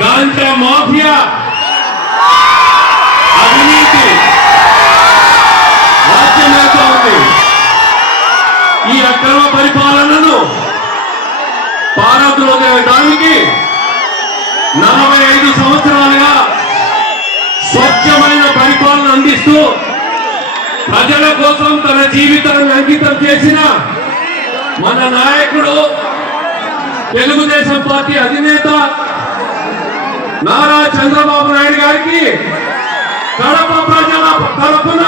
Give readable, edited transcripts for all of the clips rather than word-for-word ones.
Ganja mafia, అవినీతి రాజ్యమేస్తూ ఉంది. ఈ అక్రమ పరిపాలనను పారద్రోలడానికి 45 సంవత్సరాలుగా స్వచ్ఛమైన పరిపాలన అందిస్తూ ప్రజల కోసం తన జీవితాన్ని అంకితం చేసిన మన నాయకుడు తెలుగుదేశం పార్టీ అధినేత నారా చంద్రబాబు నాయుడు గారికి కడప ప్రజల తరపున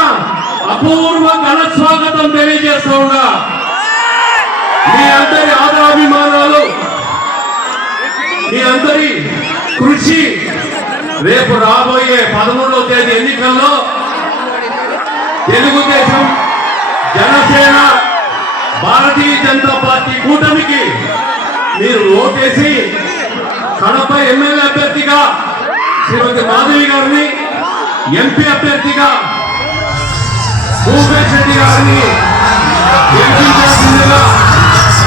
అపూర్వ ఘన స్వాగతం తెలియజేస్తూ ఉన్నా. మీ అందరి ఆదరాభిమానాలు, మీ అందరి కృషి రేపు రాబోయే 13వ తేదీ ఎన్నికల్లో తెలుగుదేశం, జనసేన, భారతీయ జనతా పార్టీ కూటమికి మీరు ఓటేసి కడప ఎమ్మెల్యే అభ్యర్థిగా శ్రీమతి మాధవి గారిని, ఎంపీ అభ్యర్థిగా భూపేష్ రెడ్డి గారిని గెలిపించాల్సిందిగా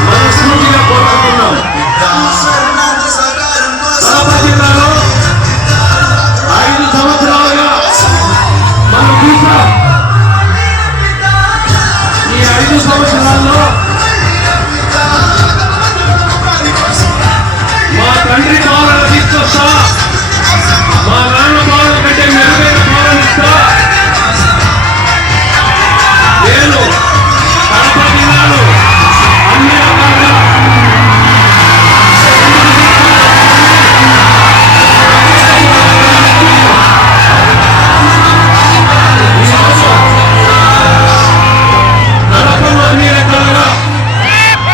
మనస్ఫూర్తిగా కోరుకుంటున్నాం. కడప జిల్లాలో 5 సంవత్సరాలుగా మనం చూసాం. ఈ 5 సంవత్సరాల్లో మా తండ్రి పాలన తీసుకొస్తా, మా నాన్న పాలన కంటే మెరుగైన పాలన ఇస్తా. నేను కడప జిల్లాలో అన్ని రకాలుగా కడపను అన్ని రకాలుగా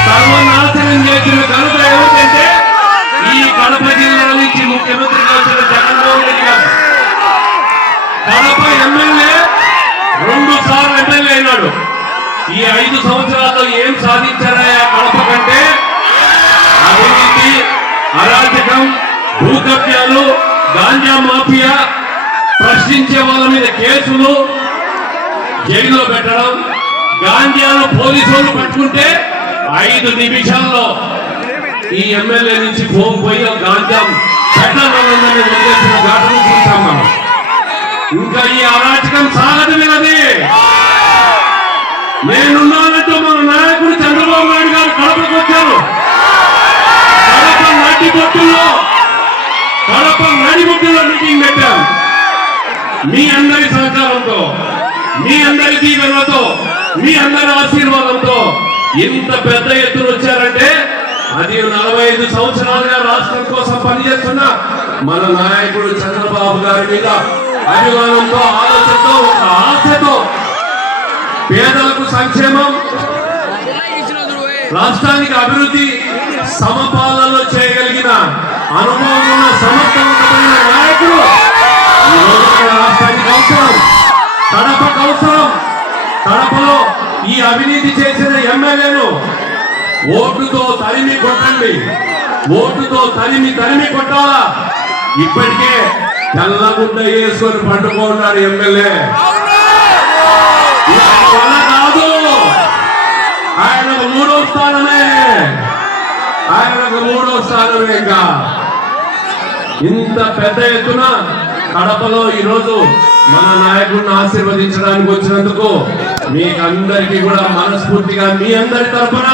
సర్వనాశనం చేసిన ఘనత ఏమిటంటే ఈ కడప జిల్లా నుంచి ముఖ్యమంత్రిగా వచ్చిన జగన్మోహన్ రెడ్డి గారు. కడప ఎమ్మెల్యే 2 సార్లు ఎమ్మెల్యే అయినాడు. ఈ 5 సంవత్సరాల్లో ఏం సాధించారయ్యా కడప కంటే? అవినీతి, అరాచకం, భూకబ్జాలు, గాంజా మాఫియా, ప్రశ్నించే వాళ్ళ మీద కేసులు, జైల్లో పెట్టడం, గాంజాను పోలీసులు పట్టుకుంటే 5 నిమిషాల్లో ఈ ఎమ్మెల్యే నుంచి ఫోన్ పోయి గాంజా పెట్టాలని వదిలేసిన ఘటనలు చూసాం మనం. ఇంకా ఈ అరాచకం సాగదు వినది. నేనున్నానంటూ మన నాయకుడు చంద్రబాబు నాయుడు గారు కడపకు వచ్చారు. కడప నడిబొట్టులో మీటింగ్ పెట్టాం. మీ అందరి సహకారంతో, మీ అందరి దీవెనలతో, మీ అందరి ఆశీర్వాదంతో ఇంత పెద్ద ఎత్తున వచ్చారంటే అది 45 సంవత్సరాలుగా రాష్ట్రం కోసం పనిచేస్తున్న మన నాయకుడు చంద్రబాబు గారి మీద అభిమానంతో, ఆలోచనతో, ఒక ఆశతో పేదలకు సంక్షేమం, రాష్ట్రానికి అభివృద్ధి, సమపాలనలో చేయగలిగిన అనుభవం ఉన్న సమర్థవంతమైన నాయకుడు ఈ రోజు రాష్ట్రానికి అవసరం, కడపకు అవసరం. కడపలో ఈ అవినీతి చేసిన ఎమ్మెల్యేను ఓటుతో తరిమి కొట్టండి, ఓటుతో తరిమి కొట్టాలా. ఇప్పటికే తెల్లగుడ్డ వేసుకొని పండుకున్నాడు ఎమ్మెల్యే. కాదు, ఆయనకు 3వ స్థానమే, ఆయనకు 3వ స్థానమే. ఇంకా ఇంత పెద్ద ఎత్తున కడపలో ఈరోజు మన నాయకుడిని ఆశీర్వదించడానికి వచ్చినందుకు మీకు అందరికీ కూడా మనస్ఫూర్తిగా, మీ అందరి తరఫున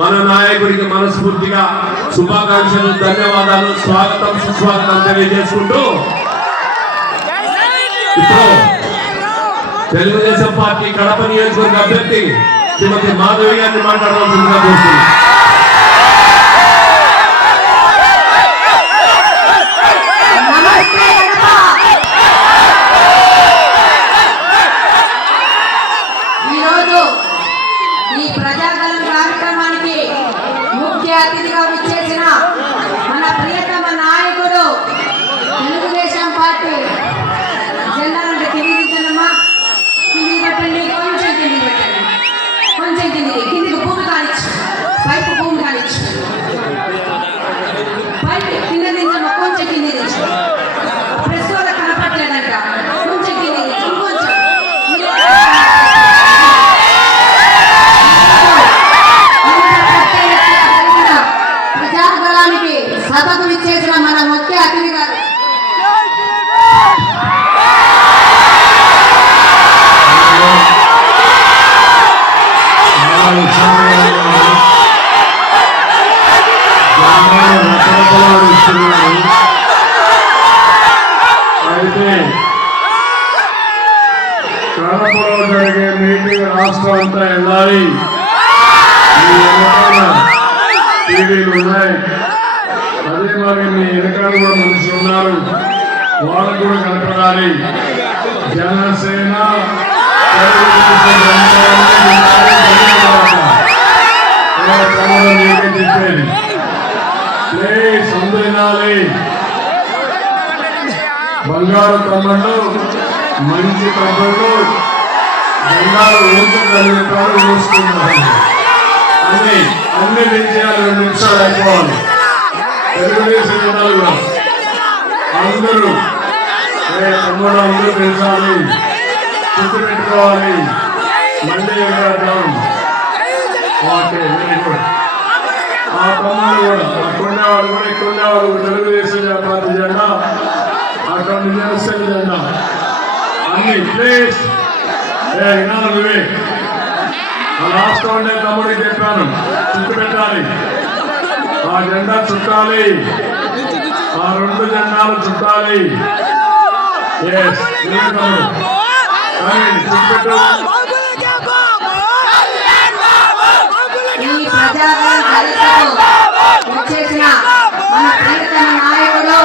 మన నాయకుడికి మనస్ఫూర్తిగా శుభాకాంక్షలు, ధన్యవాదాలు, స్వాగతం, సుస్వాగతం తెలియజేసుకుంటూ ఇప్పుడు తెలుగుదేశం పార్టీ కడప నియోజకవర్గ అభ్యర్థి శ్రీమతి మాధవి గారిని మాట్లాడవలసిందిగా కోరుతున్నాను. అతిథిగా విచ్చేసిన మన ప్రియతమ నాయకుడు తెలుగుదేశం పార్టీ జెండా అంటే కిందిమ్మా, కింది పెట్టండి, కొంచెం కింది పెట్టండి, కొంచెం కిందికి భూమి కానిచ్చు, పైపు విచ్చేసిన మన ముఖ్య అతిథి గారు అయితే కడపలో జరిగే మీటింగ్ రాష్ట్రం అంతా వెళ్ళాలి. మీ వెనకాల టీవీలు ఉన్నాయి, అదే మరి మీ వెనకాల కూడా మనుషులు ఉన్నారు, వాళ్ళకు కూడా కనపడాలి. జనసేన మీకే చెప్పేది ప్లీజ్ అందరూ వినాలి. బంగారు తమ్ముళ్ళు, మంచి తమ్ముళ్ళు, బంగారు ఊరుకుంటారు చూసుకుంటారు. అన్ని విజయాలు 2 నిమిషాలు అయిపోవాలి. తెలుగుదేశం జనాలు కూడా అందరూ తమ్ముడు అందరూ పెంచాలి, గుర్తు పెట్టుకోవాలి. మళ్ళీ ఎగరాడదాం. Okay, very good. ఆ తమ్ముడు కూడా అక్కడుండేవాడు కూడా ఇక్కడ ఉండేవాడు తెలుగుదేశం పార్టీ జెండా, అక్కడ జనసేన జెండా అన్ని ప్లేస్ వినాలి. నువ్వే ఆ రాష్ట్రం ఉండే తమ్ముడికి చెప్పాను, చుట్టు పెట్టాలి, ఆ జెండా చుట్టాలి, ఆ 2 జెండాలు చుట్టాలి. ఈ ప్రజాగణం వచ్చేసిన మన ప్రియతమ నాయకుడు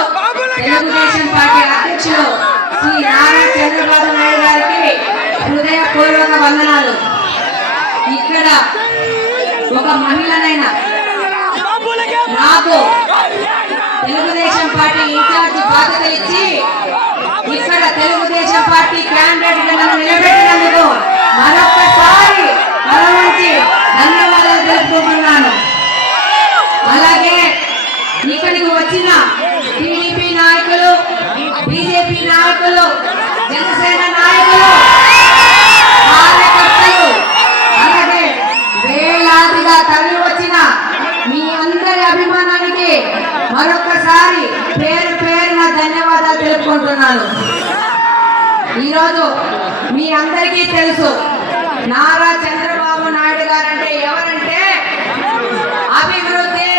తెలుగుదేశం పార్టీ అధ్యక్షులు శ్రీ నారా చంద్రబాబు నాయుడు గారికి హృదయపూర్వక వందనాలు. ఇక్కడ ఒక మహిళనైనా నాకు తెలుగుదేశం పార్టీ ఇన్ఛార్జి బాధ్యతలు ఇచ్చి ఇక్కడ తెలుగుదేశం పార్టీ క్యాండిడేట్ నన్ను నిలబెట్టినందుకు మరొకసారి నుంచి ధన్యవాదాలు తెలుపుకుంటున్నాను. అలాగే ఇక్కడికి వచ్చిన టీడీపీ నాయకులు, బీజేపీ నాయకులు, జనసేన నాయకులు, కార్యకర్తలు, అలాగే వేలాదిగా తరలి వచ్చిన మీ అందరి అభిమానానికి మరొకసారి పేరు పేరున ధన్యవాదాలు తెలుపుకుంటున్నాను. ఈరోజు మీ అందరికీ తెలుసు నారా చంద్రబాబు నాయుడు గారు అంటే ఎవరంటే అభివృద్ధి,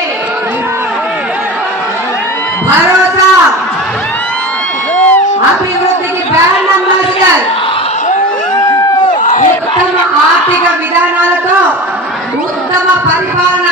భరోసా, అభివృద్ధికి బ్రాండ్ అంబాసిడర్, ఉత్తమ ఆర్థిక విధానాలతో ఉత్తమ పరిపాలన